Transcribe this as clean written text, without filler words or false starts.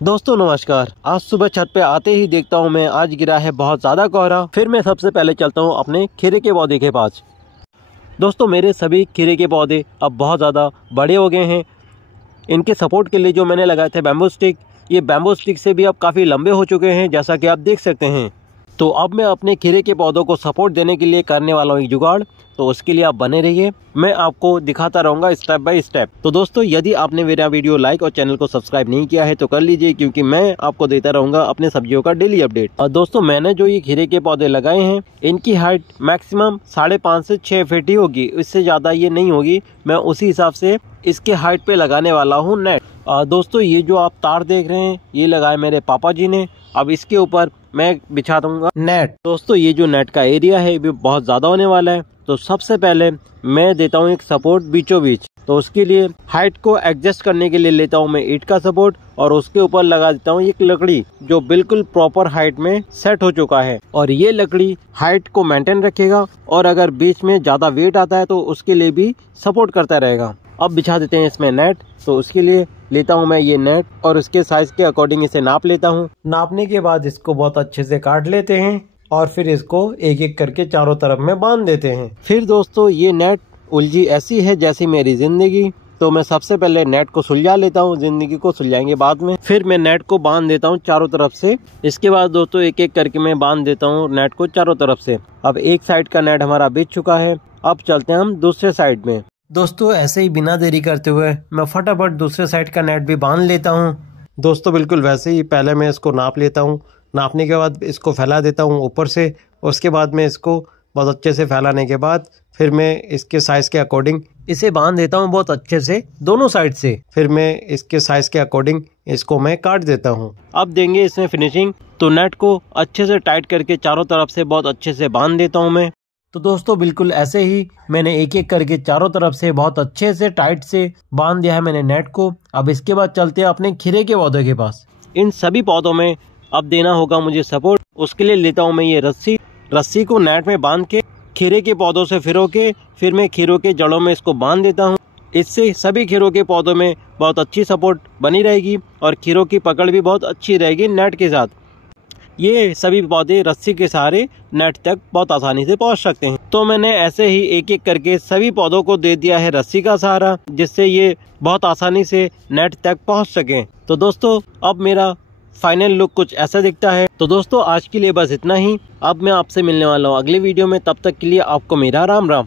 दोस्तों नमस्कार। आज सुबह छत पे आते ही देखता हूँ मैं आज गिरा है बहुत ज़्यादा कोहरा। फिर मैं सबसे पहले चलता हूँ अपने खीरे के पौधे के पास। दोस्तों मेरे सभी खीरे के पौधे अब बहुत ज़्यादा बड़े हो गए हैं। इनके सपोर्ट के लिए जो मैंने लगाए थे बैम्बू स्टिक, ये बैम्बू स्टिक से भी अब काफ़ी लंबे हो चुके हैं, जैसा कि आप देख सकते हैं। तो अब मैं अपने खीरे के पौधों को सपोर्ट देने के लिए करने वाला हूँ एक जुगाड़। तो उसके लिए आप बने रहिए, मैं आपको दिखाता रहूँगा स्टेप बाय स्टेप। तो दोस्तों यदि आपने मेरा वीडियो लाइक और चैनल को सब्सक्राइब नहीं किया है तो कर लीजिए, क्योंकि मैं आपको देता रहूँगा अपने सब्जियों का डेली अपडेट। और दोस्तों मैंने जो ये खीरे के पौधे लगाए हैं, इनकी हाइट मैक्सिमम 5.5 से 6 फीट ही होगी, इससे ज़्यादा ये नहीं होगी। मैं उसी हिसाब से इसके हाइट पे लगाने वाला हूँ नेट। दोस्तों ये जो आप तार देख रहे हैं ये लगाए मेरे पापा जी ने। अब इसके ऊपर मैं बिछा दूंगा नेट। दोस्तों ये जो नेट का एरिया है ये बहुत ज़्यादा होने वाला है। तो सबसे पहले मैं देता हूँ एक सपोर्ट बीचों बीच। तो उसके लिए हाइट को एडजस्ट करने के लिए लेता हूँ मैं ईंट का सपोर्ट, और उसके ऊपर लगा देता हूँ एक लकड़ी जो बिल्कुल प्रॉपर हाइट में सेट हो चुका है। और ये लकड़ी हाइट को मेंटेन रखेगा, और अगर बीच में ज़्यादा वेट आता है तो उसके लिए भी सपोर्ट करता रहेगा। अब बिछा देते हैं इसमें नेट। तो उसके लिए लेता हूँ मैं ये नेट और उसके साइज के अकॉर्डिंग इसे नाप लेता हूँ। नापने के बाद इसको बहुत अच्छे से काट लेते हैं और फिर इसको एक एक करके चारों तरफ में बांध देते हैं। फिर दोस्तों ये नेट उलझी ऐसी है जैसी मेरी जिंदगी। तो मैं सबसे पहले नेट को सुलझा लेता हूँ, जिंदगी को सुलझाएंगे बाद में। फिर मैं नेट को बांध देता हूँ चारों तरफ से। इसके बाद दोस्तों एक एक करके मैं बांध देता हूँ नेट को चारों तरफ से। अब एक साइड का नेट हमारा बिछ चुका है, अब चलते हैं हम दूसरे साइड में। दोस्तों ऐसे ही बिना देरी करते हुए मैं फटाफट दूसरे साइड का नेट भी बांध लेता हूँ। दोस्तों बिल्कुल वैसे ही पहले मैं इसको नाप लेता हूँ। नापने के बाद इसको फैला देता हूँ ऊपर से। उसके बाद मैं इसको बहुत अच्छे से फैलाने के बाद फिर मैं इसके साइज के अकॉर्डिंग इसे बांध देता हूँ बहुत अच्छे से दोनों साइड से। फिर मैं इसके साइज के अकॉर्डिंग इसको मैं काट देता हूँ। अब देंगे इसमें फिनिशिंग। तो नेट को अच्छे से टाइट करके चारों तरफ से बहुत अच्छे से बांध देता हूँ मैं। तो दोस्तों बिल्कुल ऐसे ही मैंने एक एक करके चारों तरफ से बहुत अच्छे से टाइट से बांध दिया है मैंने नेट को। अब इसके बाद चलते हैं अपने खीरे के पौधों के पास। इन सभी पौधों में अब देना होगा मुझे सपोर्ट। उसके लिए लेता हूँ मैं ये रस्सी को नेट में बांध के खीरे के पौधों से फिरो के फिर मैं खीरों के जड़ों में इसको बांध देता हूँ। इससे सभी खीरों के पौधों में बहुत अच्छी सपोर्ट बनी रहेगी और खीरों की पकड़ भी बहुत अच्छी रहेगी नेट के साथ। ये सभी पौधे रस्सी के सहारे नेट तक बहुत आसानी से पहुंच सकते हैं। तो मैंने ऐसे ही एक एक करके सभी पौधों को दे दिया है रस्सी का सहारा, जिससे ये बहुत आसानी से नेट तक पहुंच सकें। तो दोस्तों अब मेरा फाइनल लुक कुछ ऐसा दिखता है। तो दोस्तों आज के लिए बस इतना ही। अब मैं आपसे मिलने वाला हूँ अगले वीडियो में। तब तक के लिए आपको मेरा राम राम।